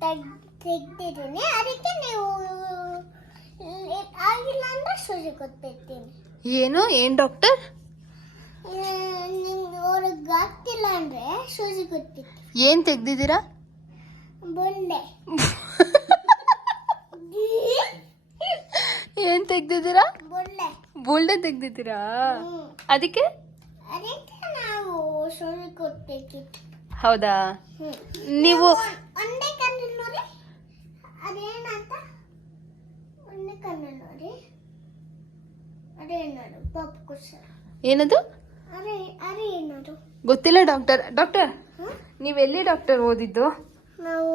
ತೆಗ್ ತೆಗ್ದಿದ್ದೀನಿ. ಅದಕ್ಕೆ ನೀವು ಆಗಿಲ್ಲ ಅಂದ್ರೆ ಸೂಜಿ ಕೊಟ್ಟಿರ್ತೀನಿ ಏನು? ಏನು ಡಾಕ್ಟರ್ ನಿಮ್ಗೆ ಅವ್ರಿಗೆ ಆಗ್ತಿಲ್ಲ ಅಂದ್ರೆ ಸೂಜಿ ಕೊಟ್ಟಿರ್ತೀನಿ ಏನು ತೆಗ್ದಿದ್ದೀರಾ? ಬೊಂಡೆ. ಏನು ತೆಗ್ದಿದ್ದೀರಾ? ಬೊಂಡೆ. ಬುಲ್ಡೆ ತೆಗ್ದಿದ್ದೀರಾ? ಅದಕ್ಕೆ? ಅದಕ್ಕೆ ನಾವು ಸೂಜಿ ಕೊಟ್ಟಿರ್ತೀವಿ ಹೌದಾ? ನೀವು ಒಂದೇ ಕಣ್ಣು ನೋಡಿ. ಅದೇನಂತ? ಒಂದೇ ಕಣ್ಣು ನೋಡಿ. ಏನದು? ಅರೆ ಅರೆ ಏನದು? ಗೊತ್ತಿಲ್ಲ ಡಾಕ್ಟರ್. ಡಾಕ್ಟರ್? ನೀವೆಲ್ಲಿ ಡಾಕ್ಟರ್ ಓದಿದ್ದು? ನಾವು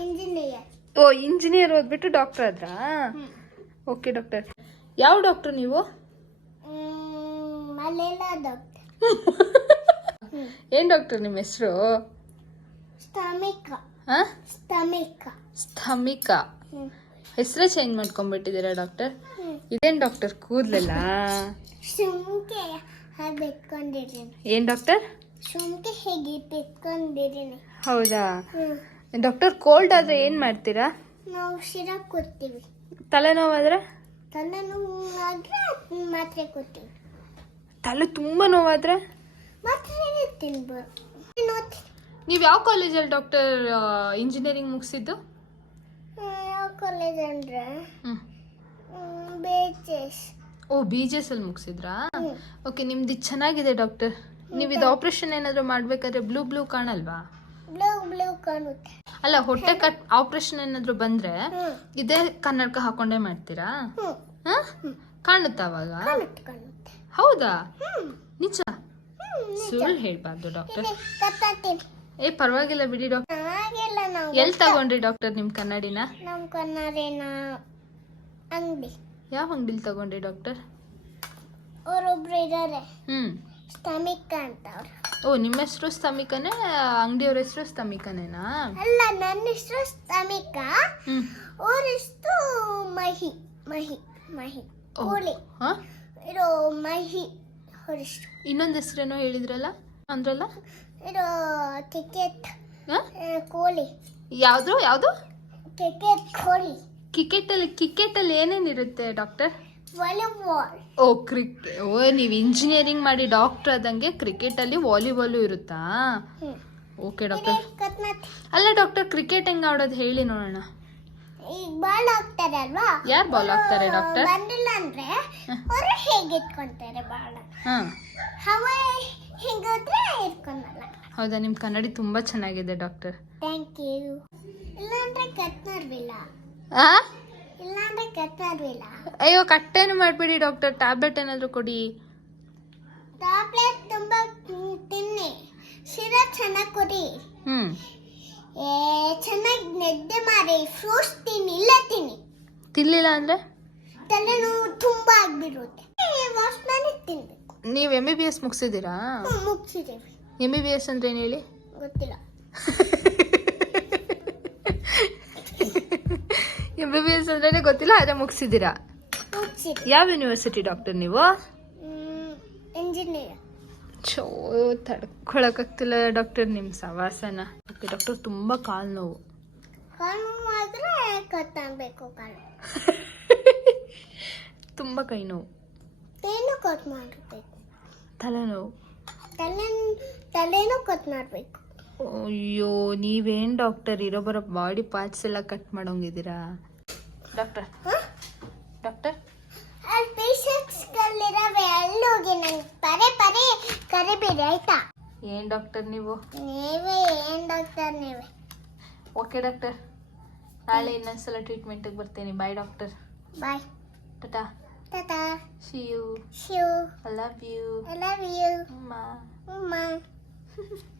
ಇಂಜಿನಿಯರ್. ಓ ಇಂಜಿನಿಯರ್ ಓದ್ಬಿಟ್ಟು ಡಾಕ್ಟರ್ ಆದ್ರಾ ಓಕೆ ಡಾಕ್ಟರ್. ಯಾವ ಡಾಕ್ಟರ್ ನೀವು? ಮಲೆಲ್ಲ ಡಾಕ್ಟರ್. ಏನ್ ಡಾಕ್ಟರ್ ನಿಮ್ಮ ಹೆಸರು? ಹಾ? ಸ್ಥಮಿಕ ಹೆಸರೇ ಚೇಂಜ್ ಮಾಡ್ಕೊಂಡ್ಬಿಟ್ಟಿದ್ದೀರಾ ಡಾಕ್ಟರ್? ಇದೇನು ಡಾಕ್ಟರ್ ಕೂದ್ಲಲ್ಲ? ಏನ್ ಡಾಕ್ಟರ್? ಸುಮ್ಕೆ ಹೇಗೆ ಬೆಟ್ಕೊಂಡಿದ್ದೀನಿ ಹೌದಾ ಡಾಕ್ಟರ್ ಕೋಲ್ಡ್ ಆದ್ರೆ ಏನ್ ಮಾಡ್ತೀರಾ? ನಾವು ಸಿರಪ್ ಕೊಡ್ತೀವಿ ತಲೆನೋವಾದ್ರೆ ತಲೆನೋವು ಆದ್ರೆ ಮಾತ್ರೆ ಕೊಡ್ತೀವಿ ತಲೆ ತುಂಬಾ ನೋವಾದ್ರೆ? ನೀವು ಯಾವ ಕಾಲೇಜಲ್ಲಿ ಡಾಕ್ಟರ್ ಇಂಜಿನಿಯರಿಂಗ್ ಮುಗಿಸಿದ್ದು? ಯಾವ ಕಾಲೇಜ್ ಅಂದ್ರೆ? ಓ ಬಿ ಜಿ ಎಸ್ ಅಲ್ಲಿ ಮುಗಿಸಿದ್ರಾ ಓಕೆ ನಿಮ್ದು ಇದು ಚೆನ್ನಾಗಿದೆ ಡಾಕ್ಟರ್. ನೀವು ಇದು ಆಪರೇಷನ್ ಏನಾದರೂ ಮಾಡ್ಬೇಕಾದ್ರೆ ಬ್ಲೂ ಬ್ಲೂ ಕಾಣಲ್ವಾ? ಬ್ಲೂ ಬ್ಲೂ ಕಾಣುತ್ತೆ. ಅಲ್ಲ ಹೊಟ್ಟೆ ಕಟ್ ಆಪರೇಷನ್ ಏನಾದರೂ ಬಂದ್ರೆ ಇದೇ ಕನ್ನಡಕ ಹಾಕೊಂಡೇ ಮಾಡ್ತೀರಾ? ಹಾಂ? ಕಾಣುತ್ತಾ ಅವಾಗ? ಹೌದಾ? ನಿಜ? ಸುಳ್ಳು ಹೇಳ್ಬಾರ್ದು ಡಾಕ್ಟರ್ ಏ ಪರವಾಗಿಲ್ಲ ಬಿಡಿ ಡಾಕ್ಟರ್ ಎಲ್ಲಿ ತಗೊಂಡ್ರಿ ಡಾಕ್ಟರ್ ನಿಮ್ ಕನ್ನಡಿನ? ಕನ್ನಡಿನ ಅಂಗಡಿ. ಯಾವ ಅಂಗಡಿಲಿ ತಗೊಂಡ್ರಿ ಡಾಕ್ಟರ್ ಅವರೊಬ್ರು ಇದ್ದಾರೆ ಹ್ಮ್. ಸ್ಟಮಿಕ್ ಅಂತ ಅವ್ರು ಓ ನಿಮ್ಮ ಹೆಸರು ಸ್ತಮಿಕನೇ ಅಂಗಡಿಯವ್ರ ಹೆಸರು ಸ್ತಮಿಕನೇನಾ ಅಲ್ಲ ನನ್ನ ಹೆಸರು ಸ್ತಮಿಕ ಅವ್ರ ಹೆಸರು ಮಹಿ ಮಹಿ ಮಹಿ. ಕೋಳಿ. ಹಾ? ಇದು ಮಹಿ. ಇನ್ನೊಂದು ಹೆಸರೇನೋ ಹೇಳಿದ್ರಲ್ಲ? ಅಂದ್ರಲ್ಲ? ಇದು ಕ್ರಿಕೆಟ್ ಹಾ? ಕೋಳಿ. ಯಾವ್ದು? ಯಾವ್ದು? ಕ್ರಿಕೆಟ್ ಕೋಳಿ. ಕ್ರಿಕೆಟ್ ಅಲ್ಲಿ ಕ್ರಿಕೆಟ್ ಅಲ್ಲಿ ಏನೇನಿರುತ್ತೆ ಡಾಕ್ಟರ್ ವಾಲಿಬಾಲ್ ಓ ಕ್ರಿಕ್ ಓ ನೀವು ಇಂಜಿನಿಯರಿಂಗ್ ಮಾಡಿ ಡಾಕ್ಟರ್ ಆದಂಗೆ ಕ್ರಿಕೆಟ್ ಅಲ್ಲಿ ವಾಲಿಬಾಲು ಇರುತ್ತಾ ಓಕೆ ಡಾಕ್ಟರ್ ಅಲ್ಲ ಡಾಕ್ಟರ್ ಕ್ರಿಕೆಟ್ ಹೆಂಗ್ ಆಡೋದು ಹೇಳಿ ನೋಡೋಣ. ಈಗ ಬಾಲ್ ಹಾಕ್ತಾರೆ ಅಲ್ವಾ? ಯಾರ್ ಬಾಲ್ ಹಾಕ್ತಾರೆ ಡಾಕ್ಟರ್ ಅಂದ್ರೆ ಅವರು ಹೇಗೆ ಇಟ್ಕೊಂತಾರೆ ಬಾಲ್ ಹಾ. ಹವ ಹಿಂಗಿದ್ರೆ ಇಟ್ಕೊಳಲ್ಲ ಹೌದಾ ನಿಮ್ ಕನ್ನಡಿ ತುಂಬಾ ಚೆನ್ನಾಗಿದೆ ಡಾಕ್ಟರ್. ಥ್ಯಾಂಕ್ ಯು ಇಲ್ಲಾಂದ್ರೆ ಕಟ್ ಮಾಡ್ಬಿಲ್ಲ ಆ? ಇಲ್ಲಾಂದ್ರೆ ಕಟ್ ಮಾಡ್ಬಿಲ್ಲ ಅಯ್ಯೋ ಕಟ್ಟೇನು ಮಾಡ್ಬೇಡಿ ಡಾಕ್ಟರ್ ಟ್ಯಾಬ್ಲೆಟ್ ಏನಾದ್ರು ಕೊಡಿ. ಟ್ಯಾಬ್ಲೆಟ್ ತುಂಬಾ ತಿನ್ನಿ. ಶಿರಾ ಚೆನ್ನಾಗಿ ಕೊಡಿ. ಹ್ಮ್. ಏ ಚೆನ್ನಾಗಿ ನೆದ್ದೆ ಮಾಡಿ ಫ್ರೂಟ್ಸ್ ತಿನ್ನಿ ಇಲ್ಲ ತಿನ್ನಿ. ತಿನ್ಲಿಲ್ಲ ಅಂದ್ರೆ? ತಲೆನೋವು ತುಂಬಾ ಆಗ್ಬಿರುತ್ತೆ ವಾಶ್ ಮಾಡಿ ತಿನ್ಬೇಕು ನೀವು ಎಂ ಬಿ ಬಿ ಎಸ್ ಮುಗಿಸಿದ್ದೀರಾ? ಮುಗ್ಸಿದ್ದೀವಿ. ಎಂ ಬಿ ಬಿ ಎಸ್ ಅಂದ್ರೆ ಏನು ಹೇಳಿ? ಗೊತ್ತಿಲ್ಲ. ಎಂ ಬಿ ಬಿ ಎಸ್ ಅಂದ್ರೆ ಗೊತ್ತಿಲ್ಲ ಆದ್ರೆ ಮುಗಿಸಿದ್ದೀರಾ? ಯಾವ ಯೂನಿವರ್ಸಿಟಿ ಡಾಕ್ಟರ್ ನೀವು? ಇಂಜಿನಿಯರ್ ಚೋ ತಡ್ಕೊಳಕ್ಕಾಗ್ತಿಲ್ಲ ಡಾಕ್ಟರ್ ನಿಮ್ಮ ಸವಾಸನ. ಓಕೆ ಡಾಕ್ಟರ್ ತುಂಬ ಕಾಲು ನೋವು. ಕಾಲು ಆದ್ರೆ ಕಾಲು. ತುಂಬ ಕೈ ನೋವು. ಕಟ್ ಮಾಡಬೇಕು ತಲೆನೋವು. ತಲೆ ತಲೆನೂ ಕಟ್ ಮಾಡಬೇಕು. ಅಯ್ಯೋ ನೀವೇನು ಡಾಕ್ಟರ್? ಇರೋ ಬರೋ ಬಾಡಿ ಪಾರ್ಟ್ಸ್ ಎಲ್ಲ ಕಟ್ ಮಾಡೋಂಗಿದ್ದೀರಾ? ಡಾಕ್ಟರ್. ಡಾಕ್ಟರ್. ಅಲ್ಲಿ ಪೇಷಂಟ್ಸ್ಗಳಿರವೆ ಅಲ್ಲಿ ಹೋಗಿ ನಂಗೆ ಪದೇ ಪದೇ ಕರಿಬೇಡಿ ಆಯ್ತಾ? ಏನು ಡಾಕ್ಟರ್ ನೀವು? ನೀವೇ ಏನ್ ಡಾಕ್ಟರ್ ನೀವೇ? Okay doctor. ನಾಳೆ ಇನ್ನೊಂದ್ಸಲ ಟ್ರೀಟ್ಮೆಂಟಿಗೆ ಬರ್ತೀನಿ. Bye doctor. Bye. Tata. Tata. See you. See you. I love you. I love you. Mama. Mama.